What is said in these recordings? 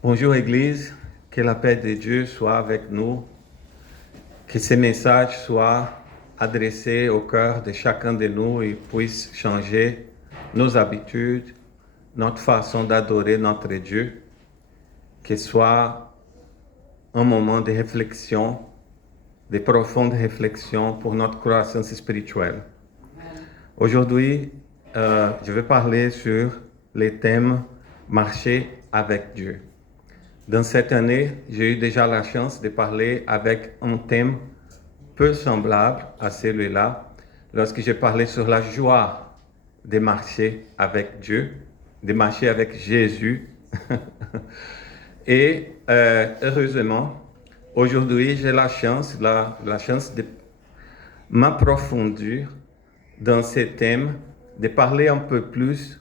Bonjour Église, que la paix de Dieu soit avec nous, que ces messages soient adressés au cœur de chacun de nous et puissent changer nos habitudes, notre façon d'adorer notre Dieu, que ce soit un moment de réflexion, de profonde réflexion pour notre croissance spirituelle. Aujourd'hui, je vais parler sur les thèmes marcher avec Dieu. Dans cette année, j'ai eu déjà la chance de parler avec un thème peu semblable à celui-là, lorsque j'ai parlé sur la joie de marcher avec Dieu, de marcher avec Jésus. Et heureusement, aujourd'hui, j'ai la chance de m'approfondir dans ces thèmes, de parler un peu plus,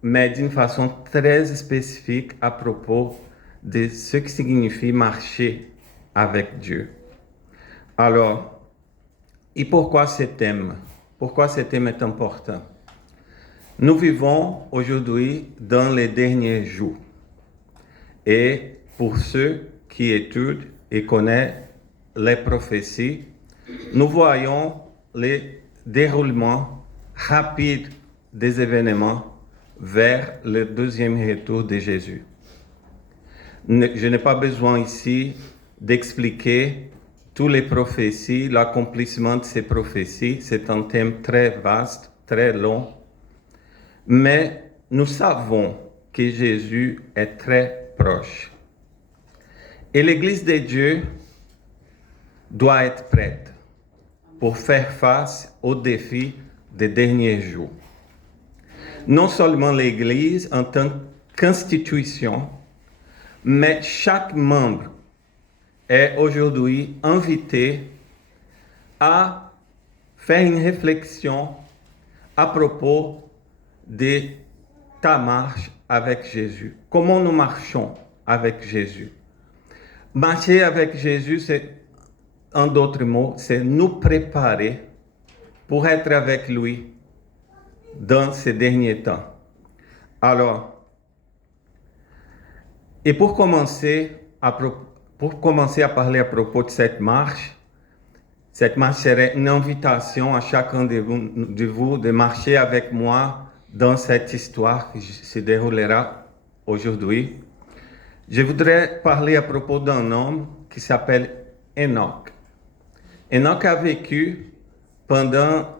mais d'une façon très spécifique à propos de ce que signifie marcher avec Dieu. Alors, et pourquoi ce thème? Pourquoi ce thème est important? Nous vivons aujourd'hui dans les derniers jours. Et pour ceux qui étudient et connaissent les prophéties, nous voyons le déroulement rapide des événements vers le deuxième retour de Jésus. Je n'ai pas besoin ici d'expliquer toutes les prophéties, l'accomplissement de ces prophéties. C'est un thème très vaste, très long. Mais nous savons que Jésus est très proche. Et l'Église de Dieu doit être prête pour faire face aux défis des derniers jours. Non seulement l'Église en tant qu'institution, mais chaque membre est aujourd'hui invité à faire une réflexion à propos de ta marche avec Jésus. Comment nous marchons avec Jésus? Marcher avec Jésus, c'est, en d'autres mots, c'est nous préparer pour être avec lui dans ces derniers temps. Alors, et pour commencer à parler à propos de cette marche serait une invitation à chacun de vous de marcher avec moi dans cette histoire qui se déroulera aujourd'hui. Je voudrais parler à propos d'un homme qui s'appelle Enoch. Enoch a vécu pendant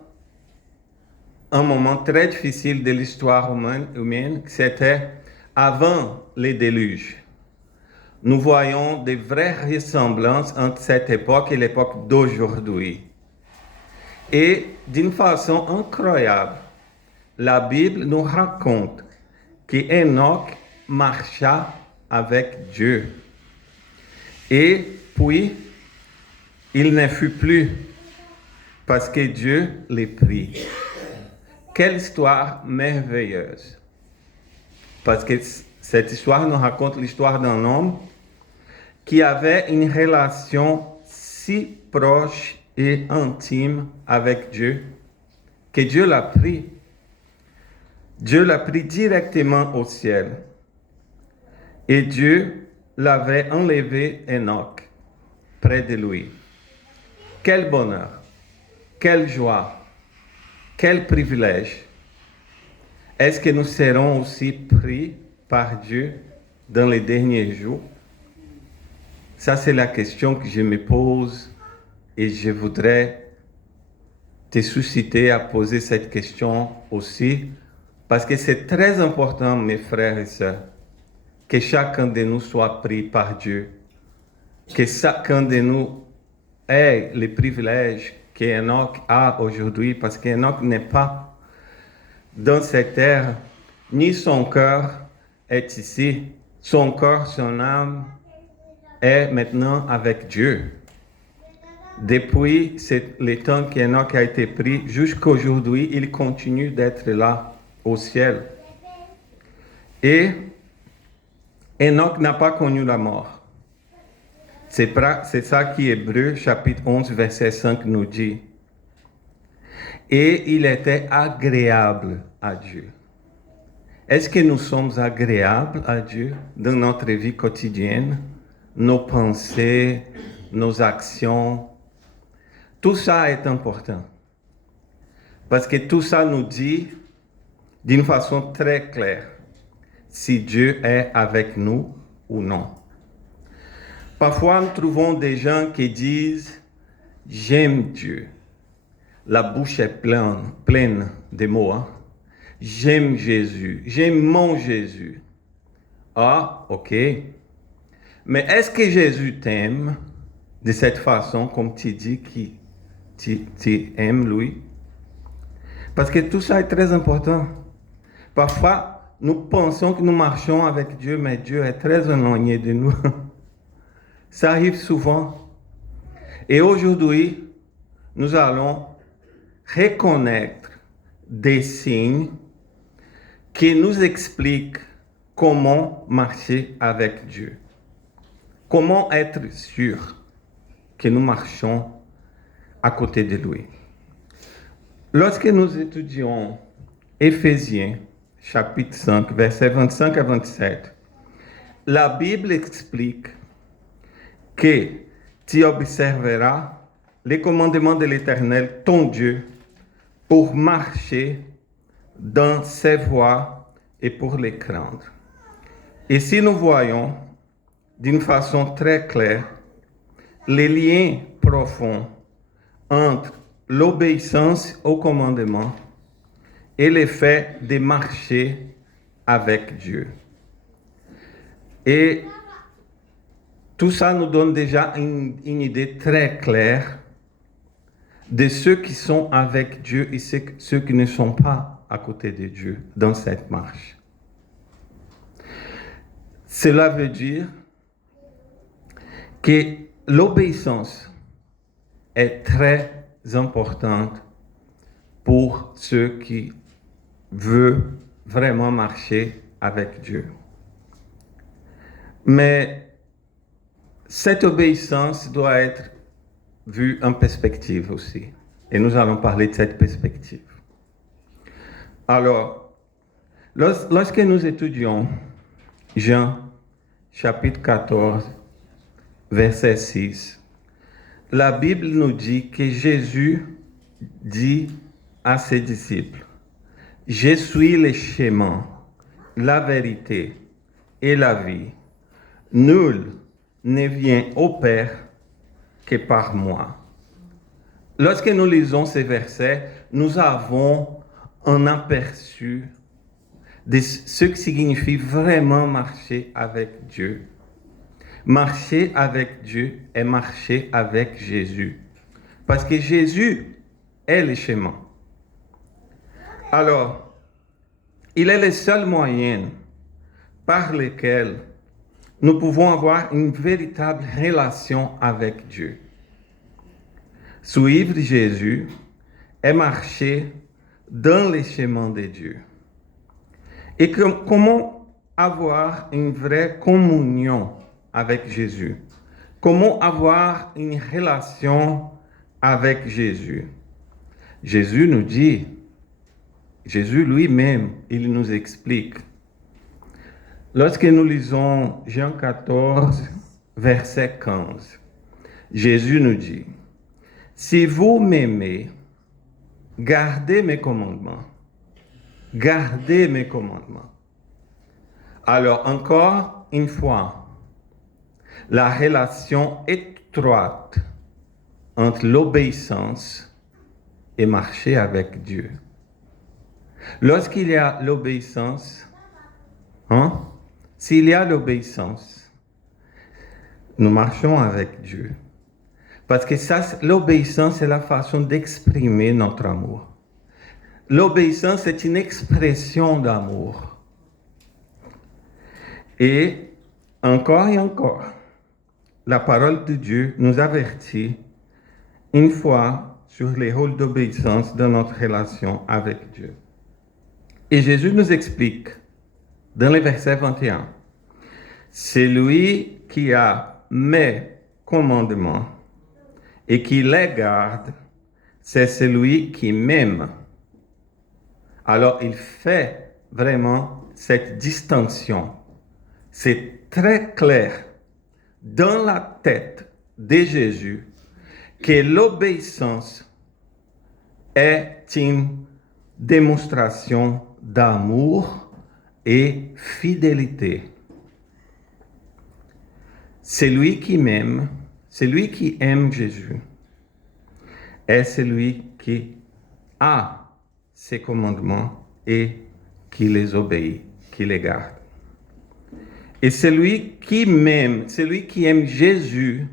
un moment très difficile de l'histoire humaine, c'était avant les déluges. Nous voyons de vraies ressemblances entre cette époque et l'époque d'aujourd'hui. Et d'une façon incroyable, la Bible nous raconte qu'Enoch marcha avec Dieu. Et puis, il ne fut plus parce que Dieu les prit. Quelle histoire merveilleuse! Parce que cette histoire nous raconte l'histoire d'un homme qui avait une relation si proche et intime avec Dieu que Dieu l'a pris. Dieu l'a pris directement au ciel. Et Dieu l'avait enlevé Enoch près de lui. Quel bonheur, quelle joie, quel privilège. Est-ce que nous serons aussi pris par Dieu dans les derniers jours? Ça, c'est la question que je me pose et je voudrais te susciter à poser cette question aussi parce que c'est très important, mes frères et sœurs, que chacun de nous soit pris par Dieu, que chacun de nous ait les privilèges qu'Enoch a aujourd'hui parce qu'Enoch n'est pas dans cette terre, ni son cœur est ici. Son corps, son âme est maintenant avec Dieu. Depuis le temps qu'Enoch a été pris jusqu'à aujourd'hui, il continue d'être là au ciel. Et Enoch n'a pas connu la mort. C'est ça qu'Hébreux chapitre 11 verset 5 nous dit. Et il était agréable à Dieu. Est-ce que nous sommes agréables à Dieu dans notre vie quotidienne, nos pensées, nos actions? Tout ça est important. Parce que tout ça nous dit d'une façon très claire si Dieu est avec nous ou non. Parfois, nous trouvons des gens qui disent « J'aime Dieu ». La bouche est pleine de mots. Hein? J'aime Jésus, j'aime mon Jésus. Ah, ok. Mais est-ce que Jésus t'aime de cette façon, comme tu dis que tu aimes lui? Parce que tout ça est très important. Parfois, nous pensons que nous marchons avec Dieu, mais Dieu est très éloigné de nous. Ça arrive souvent. Et aujourd'hui, nous allons reconnaître des signes qui nous expliquent comment marcher avec Dieu. Comment être sûr que nous marchons à côté de lui. Lorsque nous étudions Éphésiens, chapitre 5, versets 25 à 27, la Bible explique que tu observeras les commandements de l'Éternel, ton Dieu, pour marcher dans ses voies et pour les craindre. Et si nous voyons d'une façon très claire les liens profonds entre l'obéissance aux commandements et le fait de marcher avec Dieu. Et tout ça nous donne déjà une idée très claire de ceux qui sont avec Dieu et ceux qui ne sont pas à côté de Dieu dans cette marche. Cela veut dire que l'obéissance est très importante pour ceux qui veulent vraiment marcher avec Dieu. Mais cette obéissance doit être vue en perspective aussi. Et nous allons parler de cette perspective. Alors, lorsque nous étudions Jean, chapitre 14, verset 6, la Bible nous dit que Jésus dit à ses disciples, « Je suis le chemin, la vérité et la vie. Nul ne vient au Père que par moi. » Lorsque nous lisons ces versets, nous avons un aperçu de ce que signifie vraiment marcher avec Dieu. Marcher avec Dieu et marcher avec Jésus. Parce que Jésus est le chemin. Alors, il est le seul moyen par lequel nous pouvons avoir une véritable relation avec Dieu. Suivre Jésus est marcher dans les chemins de Dieu. Et comment avoir une vraie communion avec Jésus? Comment avoir une relation avec Jésus? Jésus nous dit, Jésus lui-même, il nous explique. Lorsque nous lisons Jean 14, verset 15, Jésus nous dit, « Si vous m'aimez, gardez mes commandements. Gardez mes commandements. » Alors, encore une fois, la relation étroite entre l'obéissance et marcher avec Dieu. Lorsqu'il y a l'obéissance, s'il y a l'obéissance, nous marchons avec Dieu. Parce que ça, l'obéissance, c'est la façon d'exprimer notre amour. L'obéissance est une expression d'amour. Et encore, la parole de Dieu nous avertit une fois sur les rôles d'obéissance dans notre relation avec Dieu. Et Jésus nous explique dans le verset 21, « Celui qui a mes commandements et qui les garde, c'est celui qui m'aime. » Alors, il fait vraiment cette distinction. C'est très clair dans la tête de Jésus que l'obéissance est une démonstration d'amour et fidélité. Celui qui aime Jésus, est celui qui a ses commandements et qui les obéit, qui les garde. Et celui qui aime Jésus,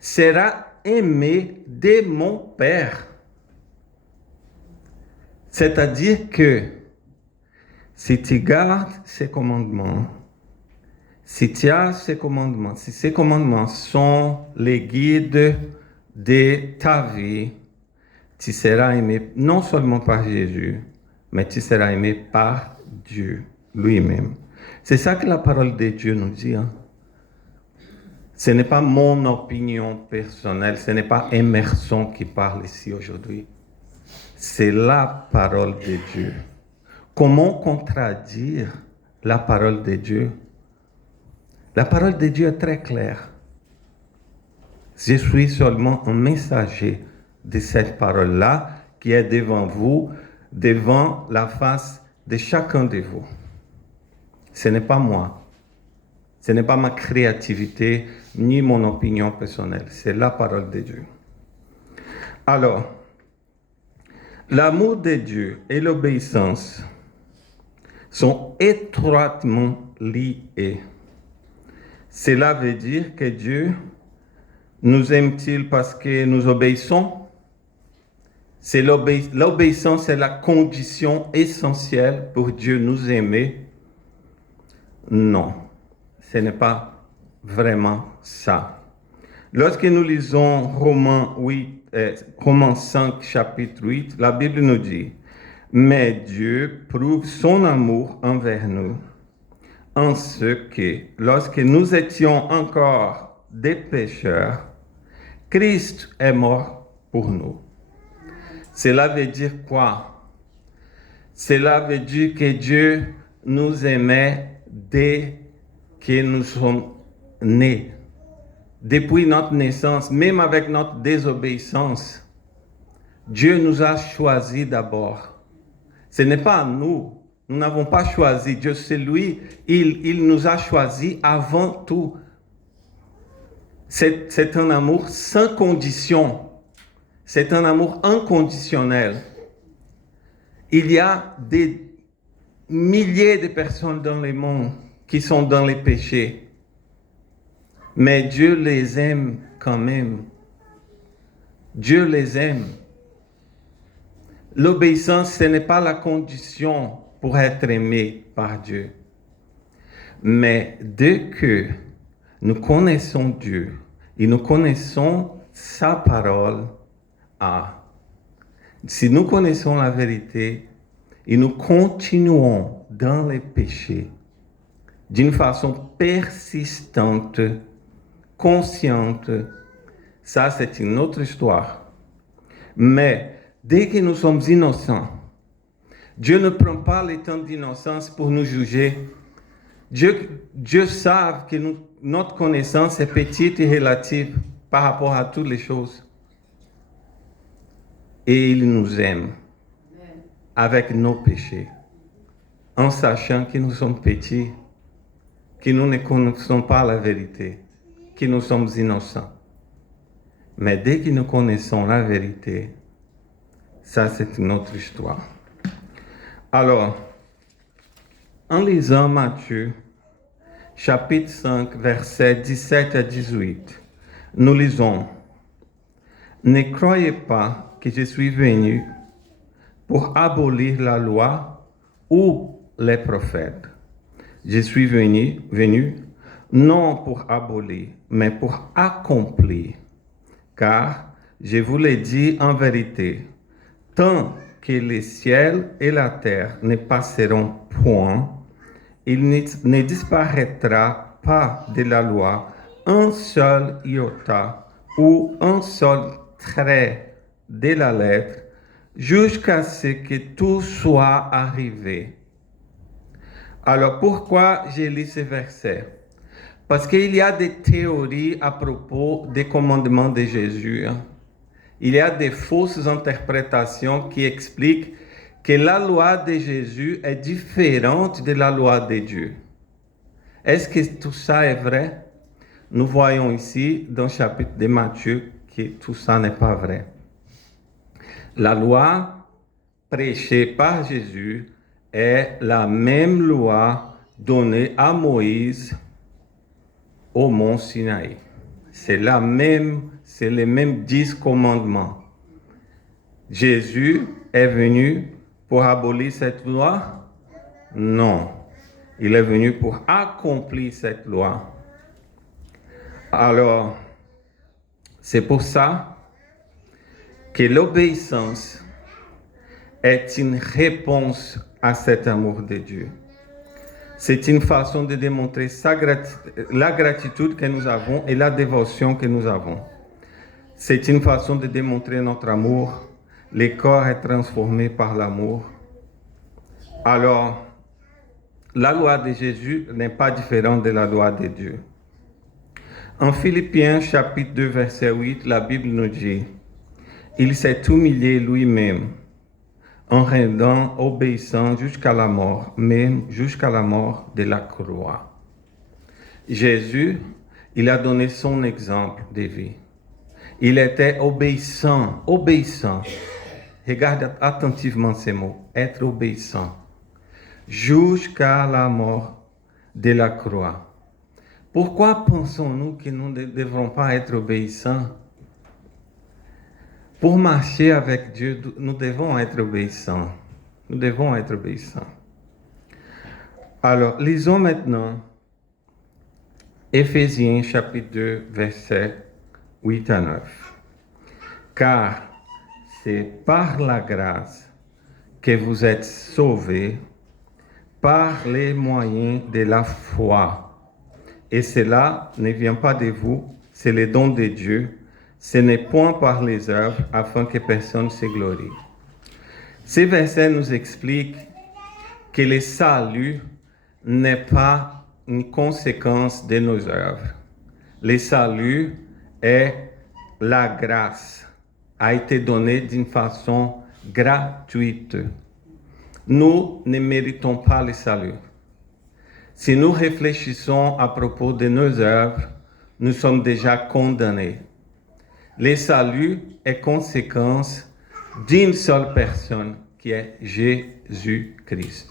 sera aimé de mon Père. C'est-à-dire que si tu gardes ses commandements, si tu as ces commandements, si ces commandements sont les guides de ta vie, tu seras aimé non seulement par Jésus, mais tu seras aimé par Dieu lui-même. C'est ça que la parole de Dieu nous dit. Ce n'est pas mon opinion personnelle, ce n'est pas Emerson qui parle ici aujourd'hui. C'est la parole de Dieu. Comment contradire la parole de Dieu? La parole de Dieu est très claire. Je suis seulement un messager de cette parole-là qui est devant vous, devant la face de chacun de vous. Ce n'est pas moi. Ce n'est pas ma créativité ni mon opinion personnelle. C'est la parole de Dieu. Alors, l'amour de Dieu et l'obéissance sont étroitement liés. Cela veut dire que Dieu nous aime-t-il parce que nous obéissons? L'obéissance est la condition essentielle pour Dieu nous aimer. Non, ce n'est pas vraiment ça. Lorsque nous lisons Romains 5, chapitre 8, la Bible nous dit « Mais Dieu prouve son amour envers nous en ce que, lorsque nous étions encore des pécheurs, Christ est mort pour nous. » Cela veut dire quoi? Cela veut dire que Dieu nous aimait dès que nous sommes nés. Depuis notre naissance, même avec notre désobéissance, Dieu nous a choisis d'abord. Ce n'est pas nous. Nous n'avons pas choisi Dieu, c'est lui. Il nous a choisis avant tout. C'est un amour sans condition. C'est un amour inconditionnel. Il y a des milliers de personnes dans le monde qui sont dans les péchés. Mais Dieu les aime quand même. Dieu les aime. L'obéissance, ce n'est pas la condition pour être aimé par Dieu. Mais dès que nous connaissons Dieu et nous connaissons sa parole, si nous connaissons la vérité et nous continuons dans les péchés d'une façon persistante, consciente, ça c'est une autre histoire. Mais dès que nous sommes innocents, Dieu ne prend pas le temps d'innocence pour nous juger. Dieu sait que notre connaissance est petite et relative par rapport à toutes les choses. Et il nous aime avec nos péchés, en sachant que nous sommes petits, que nous ne connaissons pas la vérité, que nous sommes innocents. Mais dès que nous connaissons la vérité, ça c'est une autre histoire. Alors, en lisant Matthieu, chapitre 5, versets 17 à 18, nous lisons « Ne croyez pas que je suis venu pour abolir la loi ou les prophètes. Je suis venu non pour abolir, mais pour accomplir. Car, je vous l'ai dit en vérité, tant que les ciels et la terre ne passeront point, il ne disparaîtra pas de la loi un seul iota ou un seul trait de la lettre jusqu'à ce que tout soit arrivé. Alors pourquoi j'ai lu ce verset? Parce qu'il y a des théories à propos des commandements de Jésus. Il y a des fausses interprétations qui expliquent que la loi de Jésus est différente de la loi de Dieu. Est-ce que tout ça est vrai? Nous voyons ici dans le chapitre de Matthieu que tout ça n'est pas vrai. La loi prêchée par Jésus est la même loi donnée à Moïse au mont Sinaï. C'est les mêmes 10 commandements. Jésus est venu pour abolir cette loi? Non. Il est venu pour accomplir cette loi. Alors, c'est pour ça que l'obéissance est une réponse à cet amour de Dieu. C'est une façon de démontrer la gratitude que nous avons et la dévotion que nous avons. C'est une façon de démontrer notre amour. Le corps est transformé par l'amour. Alors, la loi de Jésus n'est pas différente de la loi de Dieu. En Philippiens chapitre 2, verset 8, la Bible nous dit, « Il s'est humilié lui-même en rendant obéissant jusqu'à la mort, même jusqu'à la mort de la croix. » Jésus, il a donné son exemple de vie. Il était obéissant. Regarde attentivement ces mots, être obéissant, jusqu'à la mort de la croix. Pourquoi pensons-nous que nous ne devrons pas être obéissants? Pour marcher avec Dieu, nous devons être obéissants. Nous devons être obéissants. Alors, lisons maintenant Éphésiens chapitre 2, versets 8 à 9. Car c'est par la grâce que vous êtes sauvés par les moyens de la foi. Et cela ne vient pas de vous, c'est le don de Dieu. Ce n'est point par les œuvres, afin que personne ne se glorie. Ces versets nous expliquent que le salut n'est pas une conséquence de nos œuvres. Le salut est la grâce, a été donné d'une façon gratuite. Nous ne méritons pas le salut. Si nous réfléchissons à propos de nos œuvres, nous sommes déjà condamnés. Le salut est conséquence d'une seule personne, qui est Jésus-Christ.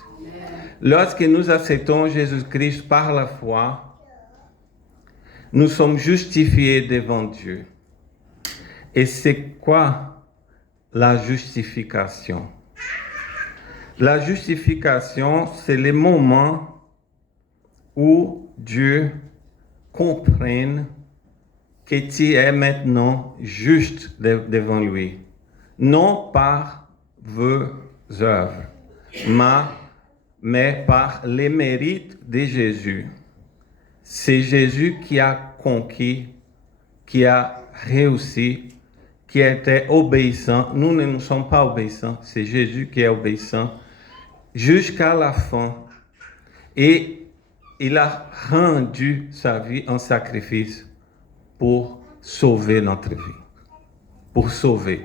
Lorsque nous acceptons Jésus-Christ par la foi, nous sommes justifiés devant Dieu. Et c'est quoi la justification? La justification, c'est le moment où Dieu comprenne que tu es maintenant juste devant lui, non par vos œuvres, mais par les mérites de Jésus. C'est Jésus qui a conquis, qui a réussi, qui était obéissant. Nous ne sommes pas obéissants, c'est Jésus qui est obéissant jusqu'à la fin. Et il a rendu sa vie en sacrifice pour sauver notre vie. Pour sauver.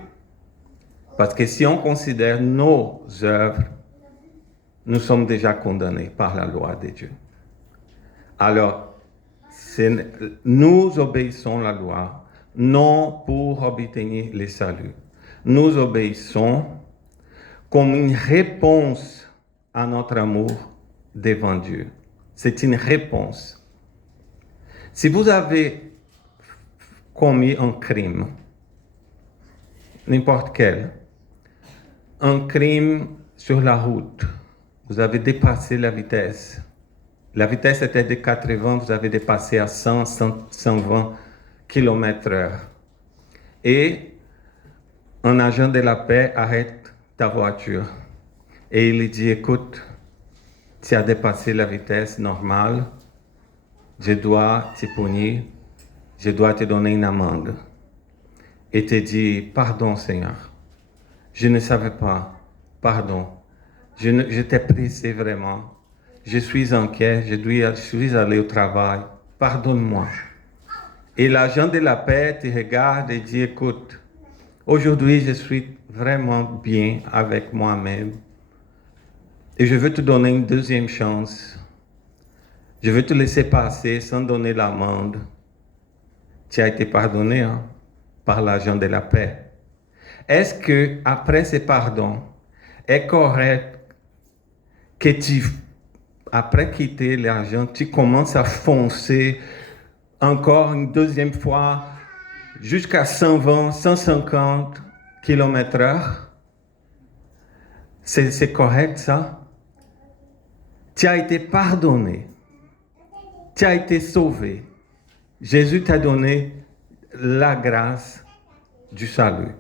Parce que si on considère nos œuvres, nous sommes déjà condamnés par la loi de Dieu. Alors, nous obéissons à la loi, non pour obtenir le salut. Nous obéissons comme une réponse à notre amour devant Dieu. C'est une réponse. Si vous avez commis un crime, n'importe quel, un crime sur la route, vous avez dépassé la vitesse. La vitesse était de 80, vous avez dépassé à 100, 120 km/h. Et un agent de la paix arrête ta voiture et il dit, écoute, tu as dépassé la vitesse normale, je dois te punir, je dois te donner une amende. Et te dit, pardon Seigneur, Je ne savais pas. Pardon. J'étais pressé vraiment. Je suis inquiet. Je suis allé au travail. Pardonne-moi. Et l'agent de la paix te regarde et dit, écoute, aujourd'hui je suis vraiment bien avec moi-même. Et je veux te donner une deuxième chance. Je veux te laisser passer sans donner l'amende. Tu as été pardonné par l'agent de la paix. Est-ce que après ce pardon, est correct que après quitter l'agent, tu commences à foncer encore une deuxième fois jusqu'à 120, 150 km/h? C'est correct ça? Tu as été pardonné. Tu as été sauvé. Jésus t'a donné la grâce du salut.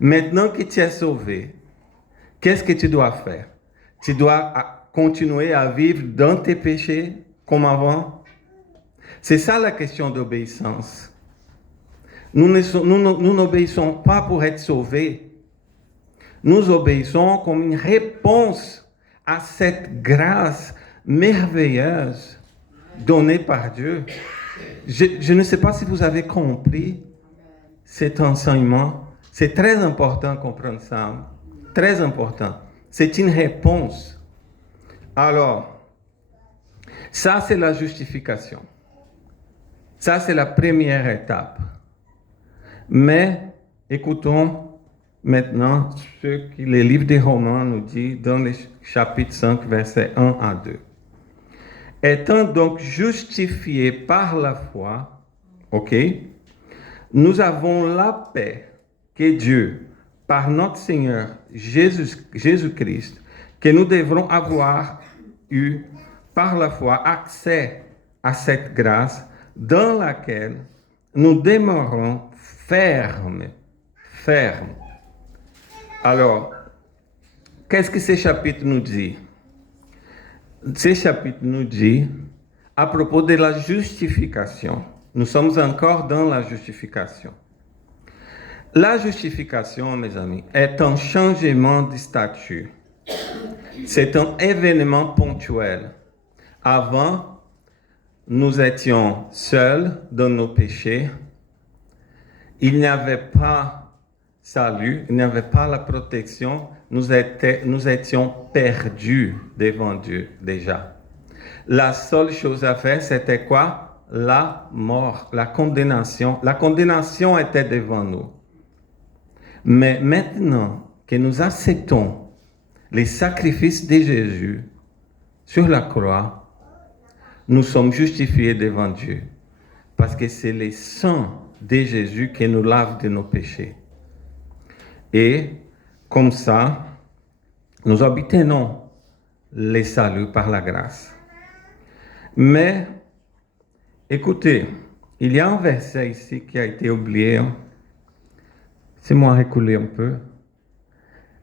Maintenant que tu es sauvé, qu'est-ce que tu dois faire? Tu dois continuer à vivre dans tes péchés comme avant? C'est ça la question d'obéissance. Nous n'obéissons pas pour être sauvés. Nous obéissons comme une réponse à cette grâce merveilleuse donnée par Dieu. Je ne sais pas si vous avez compris cet enseignement. C'est très important de comprendre ça. Très important. C'est une réponse. Alors, ça c'est la justification. Ça c'est la première étape. Mais écoutons maintenant ce que le livre des Romains nous dit dans le chapitre 5, versets 1 à 2. Étant donc justifiés par la foi, ok, nous avons la paix que Dieu, par notre Seigneur Jésus-Christ, que nous devrons avoir eu par la foi accès à cette grâce dans laquelle nous demeurons fermes. Alors, qu'est-ce que ce chapitre nous dit? Ce chapitre nous dit à propos de la justification. Nous sommes encore dans la justification. La justification, mes amis, est un changement de statut. C'est un événement ponctuel. Avant, nous étions seuls dans nos péchés. Il n'y avait pas salut, il n'y avait pas la protection. Nous étions perdus devant Dieu déjà. La seule chose à faire, c'était quoi? La mort, la condamnation. La condamnation était devant nous. Mais maintenant que nous acceptons les sacrifices de Jésus sur la croix, nous sommes justifiés devant Dieu. Parce que c'est le sang de Jésus qui nous lave de nos péchés. Et comme ça, nous obtenons le salut par la grâce. Mais, écoutez, il y a un verset ici qui a été oublié. C'est moi reculer un peu.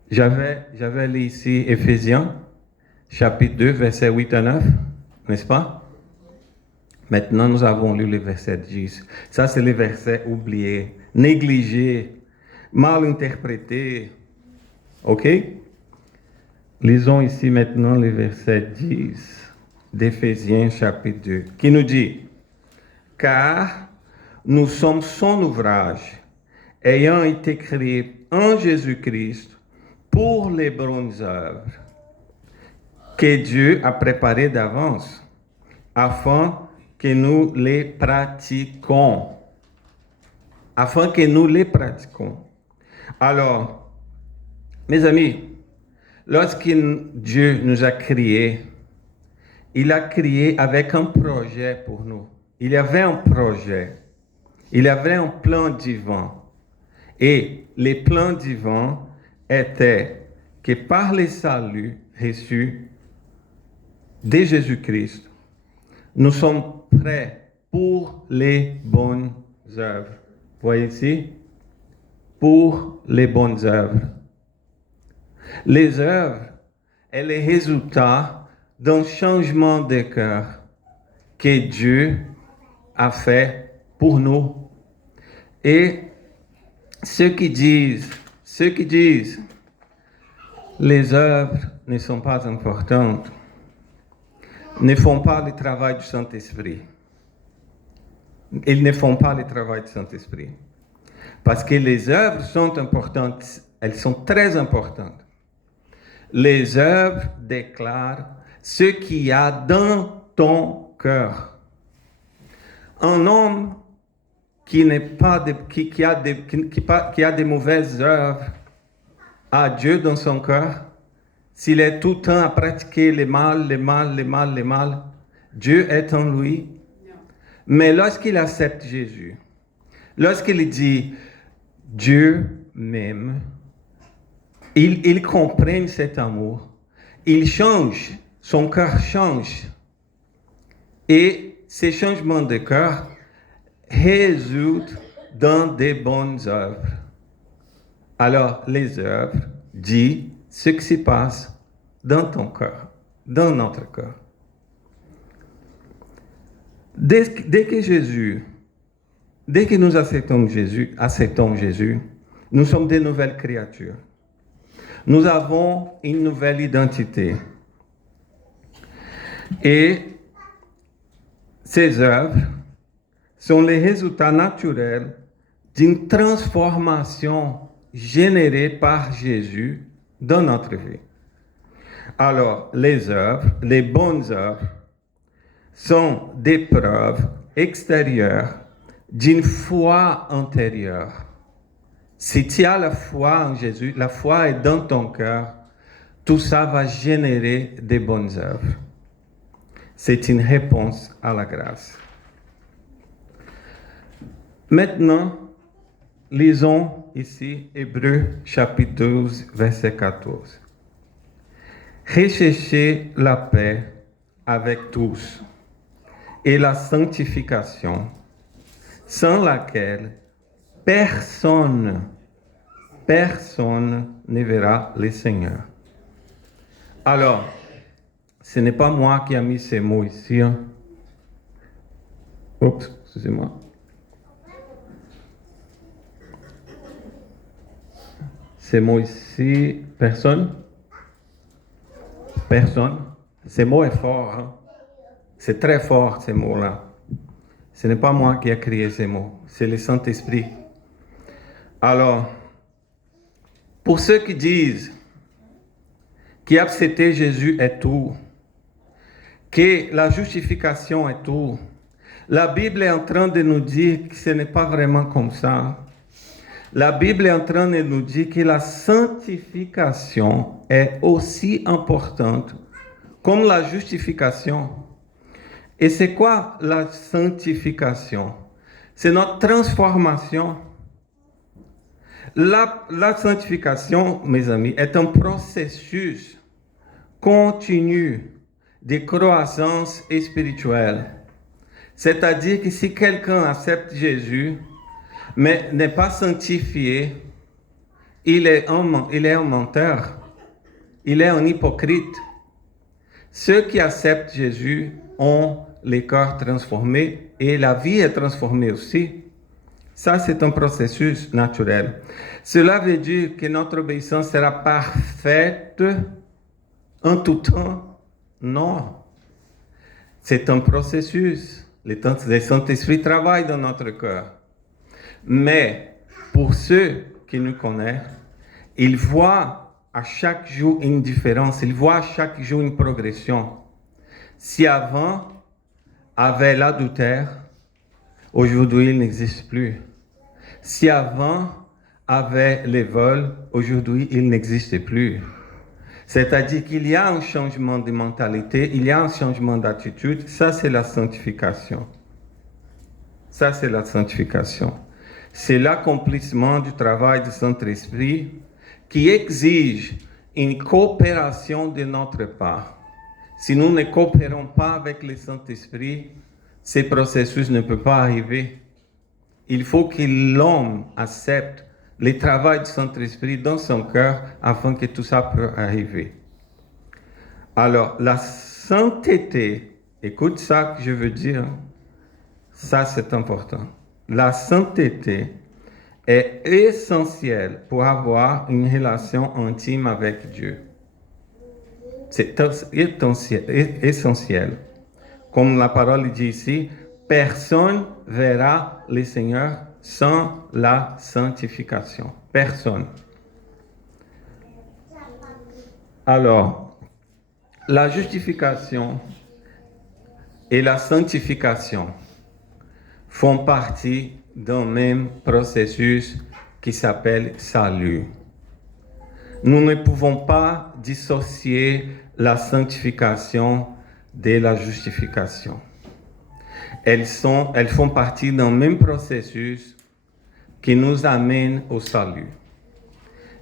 J'avais lu ici Éphésiens, chapitre 2, versets 8 à 9, n'est-ce pas? Maintenant, nous avons lu le verset 10. Ça, c'est le verset oublié, négligé, mal interprété. OK? Lisons ici maintenant le verset 10 d'Éphésiens, chapitre 2, qui nous dit « Car nous sommes son ouvrage, ayant été créés en Jésus-Christ pour les bonnes œuvres que Dieu a préparées d'avance, afin que nous les pratiquons. Afin que nous les pratiquons. » Alors, mes amis, lorsque Dieu nous a créés, il a créé avec un projet pour nous. Il y avait un projet. Il y avait un plan divin. Et le plan divin était que par le salut reçu de Jésus-Christ, nous sommes prêts pour les bonnes œuvres. Voyez ici? Pour les bonnes œuvres. Les œuvres est le résultat d'un changement de cœur que Dieu a fait pour nous. Et ceux qui disent Les œuvres ne sont pas importantes, ne font pas le travail du Saint-Esprit. Ils ne font pas le travail du Saint-Esprit. Parce que les œuvres sont importantes, elles sont très importantes. Les œuvres déclarent ce qu'il y a dans ton cœur. Un homme qui a des mauvaises œuvres a Dieu dans son cœur, s'il est tout le temps à pratiquer le mal, Dieu est en lui. Mais lorsqu'il accepte Jésus, lorsqu'il dit Dieu m'aime, il comprend cet amour, il change, son cœur change. Et ces changements de cœur résultent dans des bonnes œuvres. Alors, les œuvres disent ce qui se passe dans ton cœur, dans notre cœur. Dès que nous acceptons Jésus, nous sommes des nouvelles créatures. Nous avons une nouvelle identité. Et ces œuvres sont les résultats naturels d'une transformation générée par Jésus dans notre vie. Alors, les œuvres, les bonnes œuvres, sont des preuves extérieures d'une foi intérieure. Si tu as la foi en Jésus, la foi est dans ton cœur, tout ça va générer des bonnes œuvres. C'est une réponse à la grâce. Maintenant, lisons ici Hébreux chapitre 12, verset 14. Recherchez la paix avec tous et la sanctification, sans laquelle personne ne verra le Seigneur. Alors, ce n'est pas moi qui ai mis ces mots ici. Hein. Oups, excusez-moi. Ces mots ici, personne. Ces mots est fort. Hein? C'est très fort, ces mots-là. Ce n'est pas moi qui ai créé ces mots, c'est le Saint-Esprit. Alors, pour ceux qui disent qu'accepter Jésus est tout, que la justification est tout, la Bible est en train de nous dire que ce n'est pas vraiment comme ça. La Bible est en train de nous dire que la sanctification est aussi importante comme la justification. Et c'est quoi la sanctification? C'est notre transformation. La sanctification, mes amis, est un processus continu de croissance spirituelle. C'est-à-dire que si quelqu'un accepte Jésus, mais n'est pas sanctifié, il est un menteur, il est un hypocrite. Ceux qui acceptent Jésus ont les cœurs transformés et la vie est transformée aussi. Ça, c'est un processus naturel. Cela veut dire que notre obéissance sera parfaite en tout temps? Non. C'est un processus. Le Saint-Esprit travaille dans notre cœur. Mais pour ceux qui nous connaissent, ils voient à chaque jour une différence, ils voient à chaque jour une progression. Si avant avait l'adultère, aujourd'hui il n'existe plus. Si avant avait les vols, aujourd'hui il n'existe plus. C'est-à-dire qu'il y a un changement de mentalité, il y a un changement d'attitude, ça c'est la sanctification. Ça c'est la sanctification. C'est l'accomplissement du travail du Saint-Esprit qui exige une coopération de notre part. Si nous ne coopérons pas avec le Saint-Esprit, ce processus ne peut pas arriver. Il faut que l'homme accepte le travail du Saint-Esprit dans son cœur afin que tout ça puisse arriver. Alors, la sainteté, écoute ça que je veux dire, ça c'est important. La sainteté est essentielle pour avoir une relation intime avec Dieu. C'est essentiel. Comme la parole dit ici, personne verra le Seigneur sans la sanctification. Personne. Alors, la justification et la sanctification font partie d'un même processus qui s'appelle salut. Nous ne pouvons pas dissocier la sanctification de la justification. Elles font partie d'un même processus qui nous amène au salut.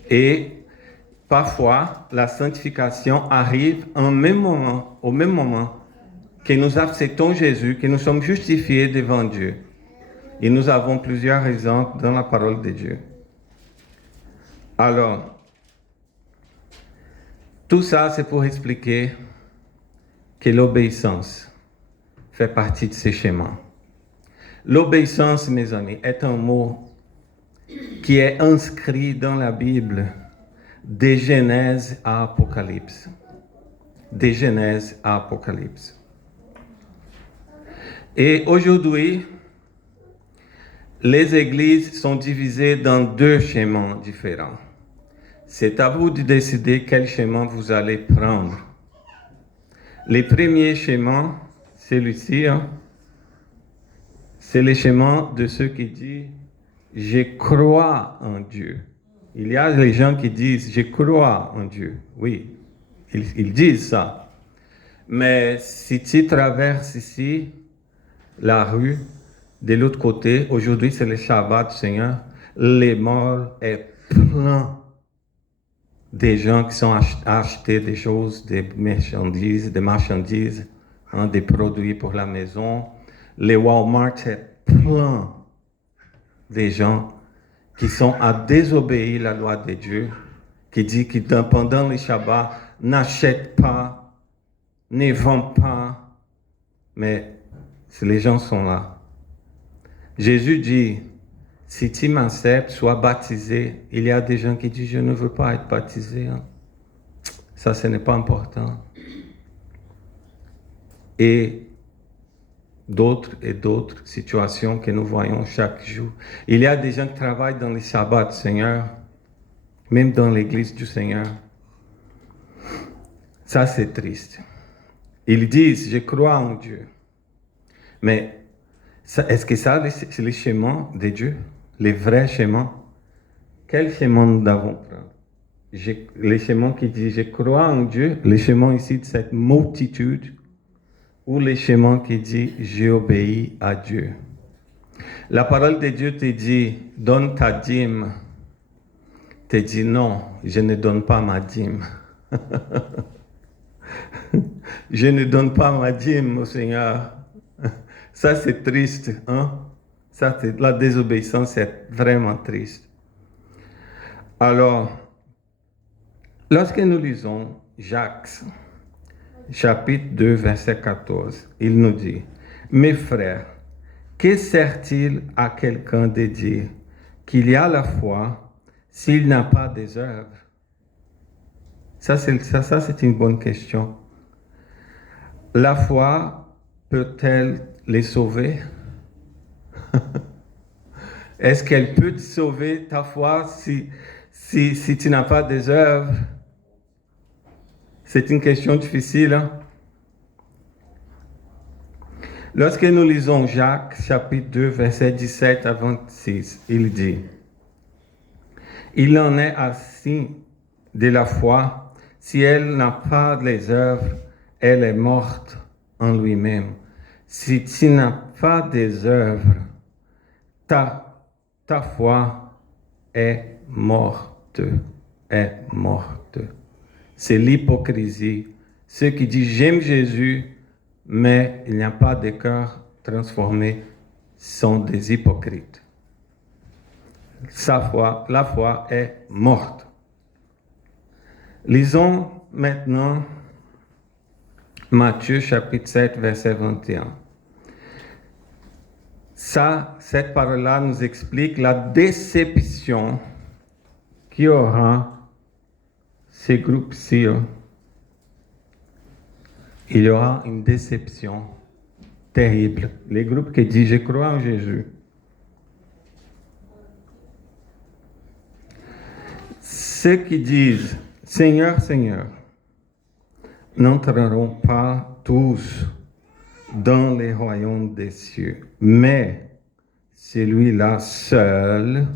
Et parfois, la sanctification arrive au même moment que nous acceptons Jésus, que nous sommes justifiés devant Dieu. Et nous avons plusieurs exemples dans la parole de Dieu. Alors, tout ça, c'est pour expliquer que l'obéissance fait partie de ces schémas. L'obéissance, mes amis, est un mot qui est inscrit dans la Bible de Genèse à Apocalypse. De Genèse à Apocalypse. Et aujourd'hui, les églises sont divisées dans deux schémas différents. C'est à vous de décider quel schéma vous allez prendre. Le premier schéma, celui-ci, c'est le schéma de ceux qui disent « Je crois en Dieu ». Il y a les gens qui disent « Je crois en Dieu ». Oui, ils disent ça. Mais si tu traverses ici la rue, de l'autre côté, aujourd'hui c'est le Shabbat du Seigneur, les malls est plein des gens qui sont achetés des choses, des marchandises, des produits pour la maison. Les Walmart est plein des gens qui sont à désobéir la loi de Dieu, qui dit que pendant le Shabbat, n'achètent pas, ne vendent pas, mais les gens sont là. Jésus dit, si tu m'acceptes, sois baptisé. Il y a des gens qui disent, je ne veux pas être baptisé. Ça, ce n'est pas important. Et d'autres situations que nous voyons chaque jour. Il y a des gens qui travaillent dans les sabbats du Seigneur, même dans l'église du Seigneur. Ça, c'est triste. Ils disent, je crois en Dieu. Mais est-ce que ça, c'est le chemin de Dieu? Les vrais chemins? Quel chemin nous devons prendre? Le chemin qui dit, je crois en Dieu, le chemin ici de cette multitude, ou le chemin qui dit, j'obéis à Dieu. La parole de Dieu te dit, donne ta dîme. Te dit, non, je ne donne pas ma dîme. Je ne donne pas ma dîme au Seigneur. Ça, c'est triste, hein? Ça, la désobéissance, c'est vraiment triste. Alors, lorsque nous lisons Jacques, chapitre 2, verset 14, il nous dit, « Mes frères, que sert-il à quelqu'un de dire qu'il y a la foi s'il n'a pas des œuvres? » Ça, c'est une bonne question. La foi peut-elle les sauver? Est-ce qu'elle peut te sauver, ta foi, si tu n'as pas des œuvres? C'est une question difficile. Hein? Lorsque nous lisons Jacques, chapitre 2, verset 17 à 26, il dit, « Il en est ainsi de la foi, si elle n'a pas les œuvres, elle est morte en lui-même. Si tu n'as pas des œuvres, ta foi est morte, C'est l'hypocrisie. Ceux qui disent j'aime Jésus, mais il n'y a pas de cœur transformé, sont des hypocrites. La foi est morte. Lisons maintenant Matthieu chapitre 7, verset 21. Cette parole-là nous explique la déception qu'il y aura ces groupes-ci il y aura une déception terrible. Les groupes qui disent « Je crois en Jésus », ceux qui disent « Seigneur, Seigneur », n'entreront pas tous dans les royaumes des cieux, mais celui-là seul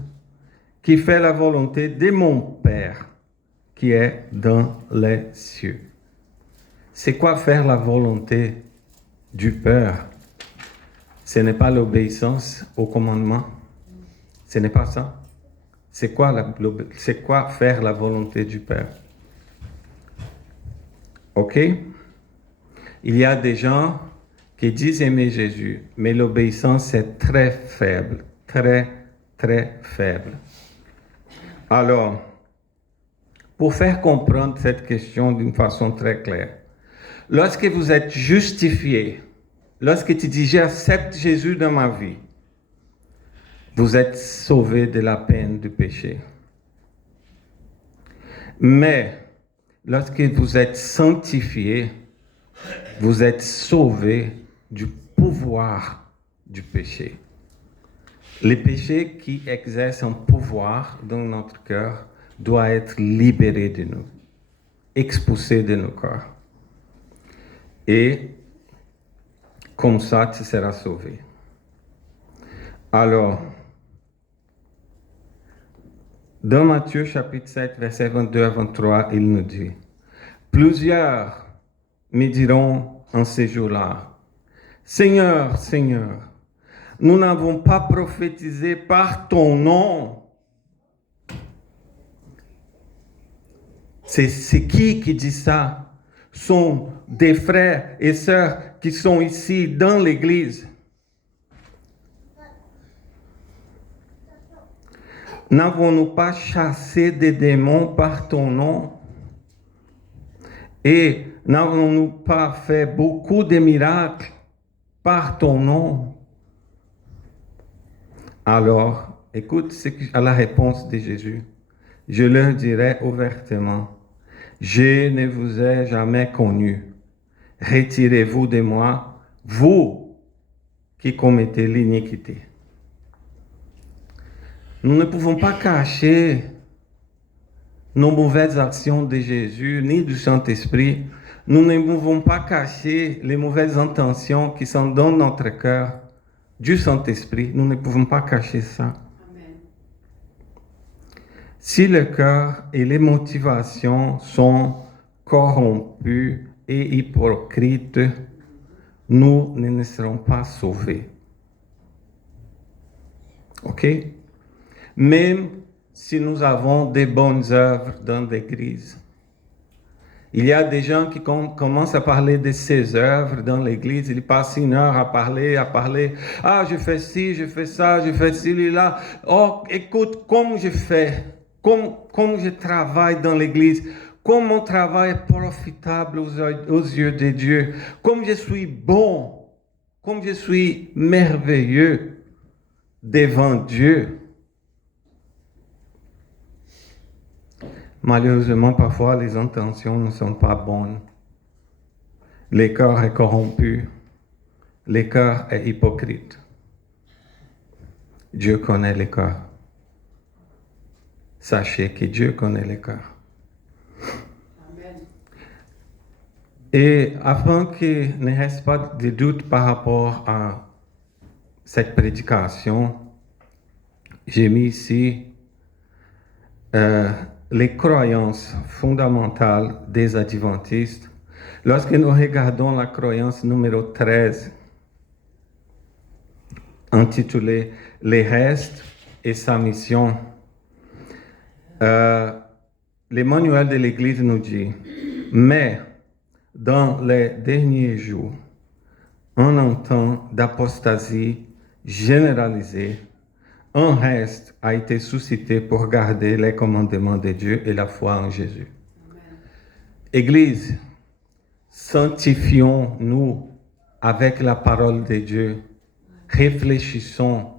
qui fait la volonté de mon Père qui est dans les cieux. C'est quoi faire la volonté du Père? Ce n'est pas l'obéissance au commandement. Ce n'est pas ça. C'est quoi faire la volonté du Père? Ok? Il y a des gens qui disent aimer Jésus, mais l'obéissance est très faible, très, très faible. Alors, pour faire comprendre cette question d'une façon très claire, lorsque vous êtes justifié, lorsque tu dis j'accepte Jésus dans ma vie, vous êtes sauvé de la peine du péché. Mais lorsque vous êtes sanctifié, vous êtes sauvé du pouvoir du péché. Le péché qui exerce un pouvoir dans notre cœur doit être libéré de nous, expulsé de nos corps. Et comme ça, tu seras sauvé. Alors, dans Matthieu chapitre 7, versets 22 à 23, il nous dit, « Plusieurs me diront en ces jours-là, « Seigneur, Seigneur, nous n'avons pas prophétisé par ton nom. » C'est qui dit ça? Sont des frères et sœurs qui sont ici dans l'église. N'avons-nous pas chassé des démons par ton nom? Et n'avons-nous pas fait beaucoup de miracles par ton nom? Alors, écoute à la réponse de Jésus. Je leur dirai ouvertement, je ne vous ai jamais connu. Retirez-vous de moi, vous qui commettez l'iniquité. Nous ne pouvons pas cacher nos mauvaises actions de Jésus ni du Saint-Esprit. Nous ne pouvons pas cacher les mauvaises intentions qui sont dans notre cœur du Saint-Esprit. Nous ne pouvons pas cacher ça. Amen. Si le cœur et les motivations sont corrompus et hypocrites, nous ne serons pas sauvés. OK? Même si nous avons des bonnes œuvres dans l'Église. Il y a des gens qui commencent à parler de ces œuvres dans l'Église. Ils passent une heure à parler. Ah, je fais ci, je fais ça, je fais ci, là. Oh, écoute, comme je fais, comme je travaille dans l'Église, comme mon travail est profitable aux yeux de Dieu, comme je suis bon, comme je suis merveilleux devant Dieu. Malheureusement, parfois, les intentions ne sont pas bonnes. Le cœur est corrompu. Le cœur est hypocrite. Dieu connaît le cœur. Sachez que Dieu connaît le cœur. Amen. Et afin qu'il ne reste pas de doute par rapport à cette prédication, j'ai mis ici les croyances fondamentales des adventistes. Lorsque nous regardons la croyance numéro 13, intitulée « Les restes et sa mission », le manuel de l'Église nous dit « Mais dans les derniers jours, en un temps d'apostasie généralisée, un reste a été suscité pour garder les commandements de Dieu et la foi en Jésus. » Église, sanctifions-nous avec la parole de Dieu. Réfléchissons.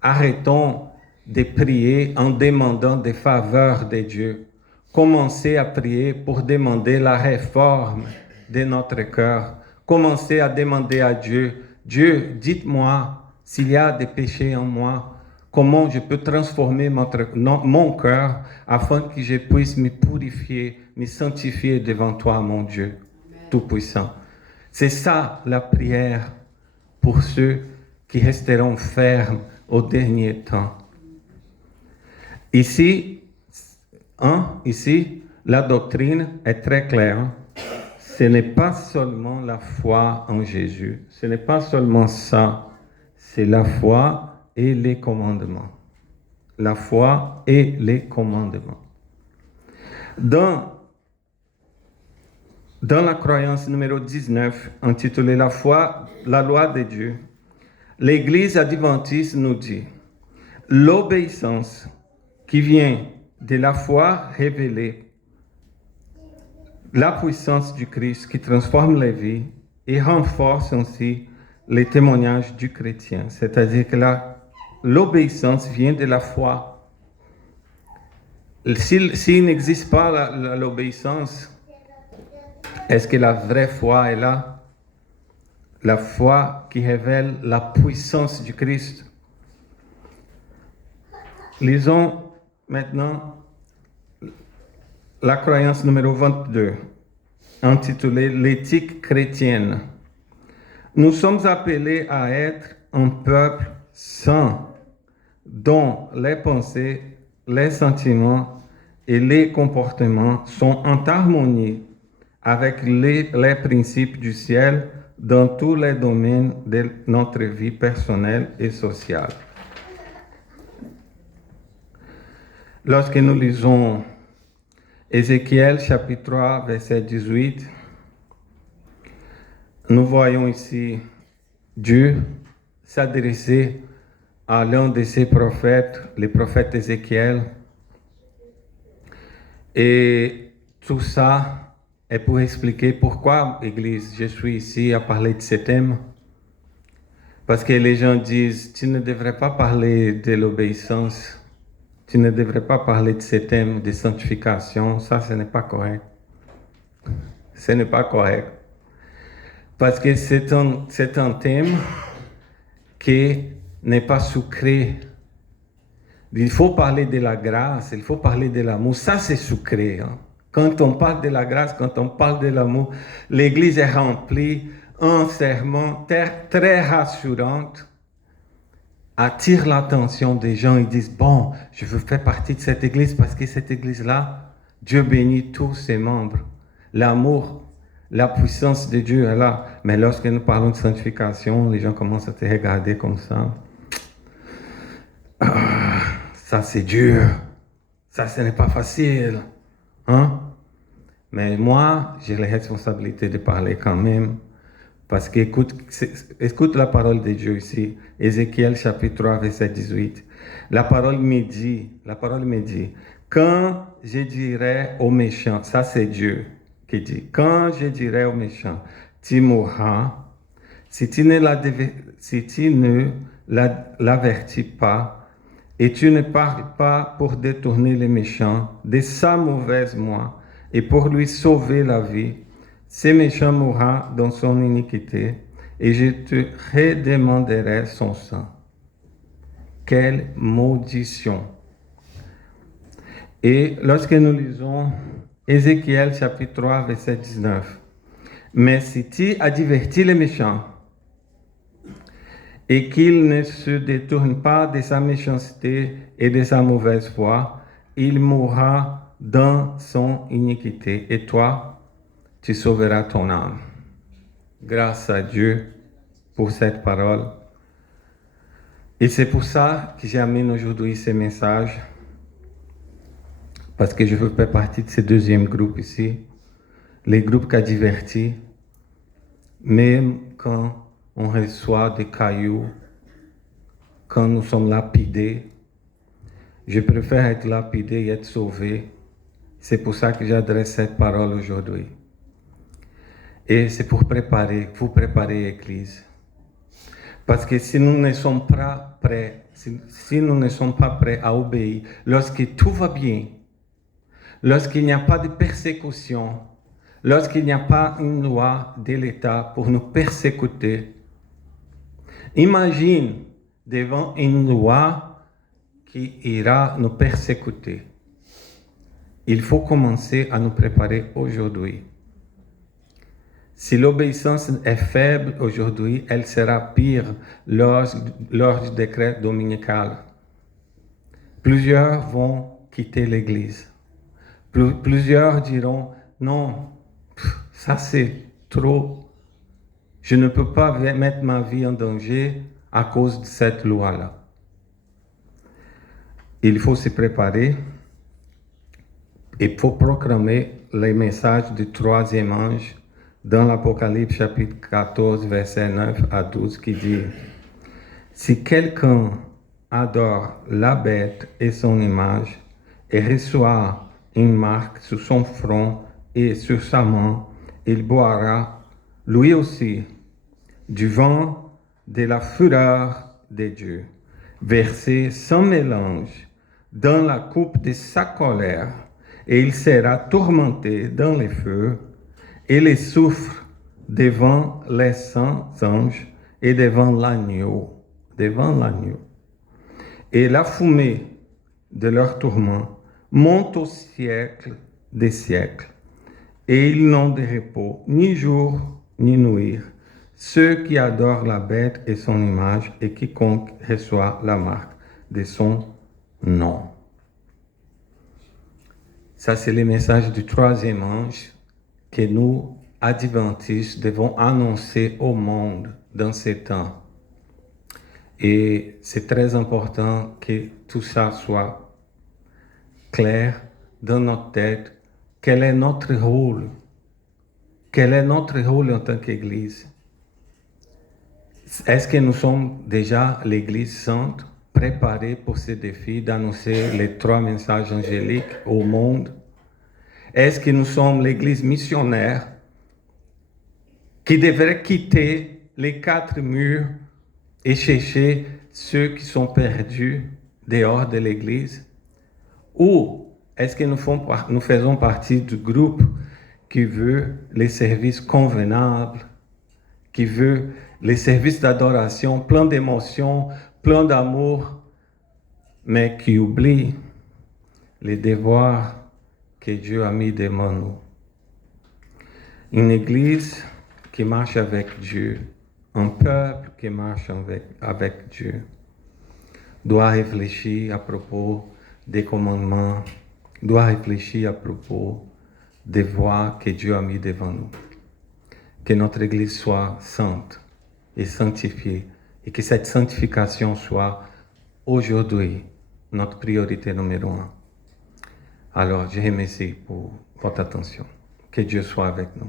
Arrêtons de prier en demandant des faveurs de Dieu. Commencez à prier pour demander la réforme de notre cœur, commencer à demander à Dieu, Dieu, dites-moi s'il y a des péchés en moi, comment je peux transformer mon cœur afin que je puisse me purifier, me sanctifier devant toi, mon Dieu Tout-Puissant. C'est ça la prière pour ceux qui resteront fermes au dernier temps. Ici, la doctrine est très claire. Ce n'est pas seulement la foi en Jésus, ce n'est pas seulement ça, c'est la foi et les commandements. La foi et les commandements. Dans la croyance numéro 19, intitulée La foi, la loi de Dieu, l'Église adventiste nous dit l'obéissance qui vient de la foi révélée, la puissance du Christ qui transforme les vies et renforce ainsi les témoignages du chrétien. C'est-à-dire que l'obéissance vient de la foi. S'il n'existe pas l'obéissance, est-ce que la vraie foi est là? La foi qui révèle la puissance du Christ. Lisons maintenant la croyance numéro 22, intitulée L'éthique chrétienne. Nous sommes appelés à être un peuple saint, dont les pensées, les sentiments et les comportements sont en harmonie avec les principes du ciel dans tous les domaines de notre vie personnelle et sociale. Lorsque nous lisons Ézéchiel chapitre 3, verset 18, nous voyons ici Dieu s'adresser à l'un de ses prophètes, le prophète Ézéchiel. Et tout ça est pour expliquer pourquoi, Église, je suis ici à parler de ce thème. Parce que les gens disent, tu ne devrais pas parler de l'obéissance. Tu ne devrais pas parler de ce thème de sanctification. Ça, ce n'est pas correct. Ce n'est pas correct. Parce que c'est un thème qui n'est pas sucré. Il faut parler de la grâce, il faut parler de l'amour. Ça, c'est sucré. Hein? Quand on parle de la grâce, quand on parle de l'amour, l'Église est remplie, un sermon très rassurant, attire l'attention des gens. Ils disent, bon, je veux faire partie de cette Église parce que cette Église-là, Dieu bénit tous ses membres. L'amour, la puissance de Dieu est là. Mais lorsque nous parlons de sanctification, les gens commencent à te regarder comme ça. Ah, ça c'est dur. Ça, ce n'est pas facile. Hein? Mais moi, j'ai la responsabilité de parler quand même. Parce que écoute la parole de Dieu ici. Ézéchiel chapitre 3, verset 18. La parole me dit, quand je dirai aux méchants, ça c'est Dieu qui dit, quand je dirai aux méchants, tu mourras, si tu ne l'avertis pas, et tu ne parles pas pour détourner les méchants de sa mauvaise voie et pour lui sauver la vie, ce méchant mourra dans son iniquité et je te redemanderai son sang. Quelle maudissement! Et lorsque nous lisons Ézéchiel chapitre 3, verset 19, mais si tu avertis les méchants et qu'il ne se détourne pas de sa méchanceté et de sa mauvaise foi, il mourra dans son iniquité et toi, tu sauveras ton âme. Grâce à Dieu pour cette parole. Et c'est pour ça que j'amène aujourd'hui ce message, parce que je veux faire partie de ce deuxième groupe ici, les groupes qui avertissent, même quand on reçoit des cailloux, quand nous sommes lapidés. Je préfère être lapidé et être sauvé. C'est pour ça que j'adresse cette parole aujourd'hui. Et c'est pour vous préparer l'Église. Parce que si nous ne sommes pas prêts, si nous ne sommes pas prêts à obéir, lorsque tout va bien, lorsqu'il n'y a pas de persécution, lorsqu'il n'y a pas une loi de l'État pour nous persécuter. Imagine devant une loi qui ira nous persécuter. Il faut commencer à nous préparer aujourd'hui. Si l'obéissance est faible aujourd'hui, elle sera pire lors du décret dominical. Plusieurs vont quitter l'Église. Plusieurs diront, non, ça c'est trop. Je ne peux pas mettre ma vie en danger à cause de cette loi-là. Il faut se préparer. Il faut proclamer les messages du troisième ange dans l'Apocalypse chapitre 14, verset 9 à 12 qui dit « Si quelqu'un adore la bête et son image et reçoit une marque sur son front et sur sa main, il boira, lui aussi, du vin de la fureur de Dieu, versé sans mélange dans la coupe de sa colère, et il sera tourmenté dans les feux et les soufre devant les saints anges et devant l'agneau. Et la fumée de leur tourment monte au siècle des siècles. Et ils n'ont de repos, ni jour, ni nuit, ceux qui adorent la bête et son image, et quiconque reçoit la marque de son nom. Ça, c'est le message du troisième ange que nous, adventistes, devons annoncer au monde dans ces temps. Et c'est très important que tout ça soit clair dans notre tête. Quel est notre rôle? Quel est notre rôle en tant qu'Église? Est-ce que nous sommes déjà l'Église sainte, préparée pour ce défi d'annoncer les 3 messages angéliques au monde? Est-ce que nous sommes l'Église missionnaire qui devrait quitter les 4 murs et chercher ceux qui sont perdus dehors de l'Église? Ou est-ce que nous faisons partie du groupe qui veut les services convenables, qui veut les services d'adoration, plein d'émotions, plein d'amour, mais qui oublie les devoirs que Dieu a mis devant nous? Une église qui marche avec Dieu, un peuple qui marche avec Dieu, doit réfléchir à propos des commandements, doit réfléchir à propos des voies que Dieu a mis devant nous. Que notre Église soit sainte et sanctifiée, et que cette sanctification soit aujourd'hui notre priorité numéro 1. Alors, je remercie pour votre attention. Que Dieu soit avec nous.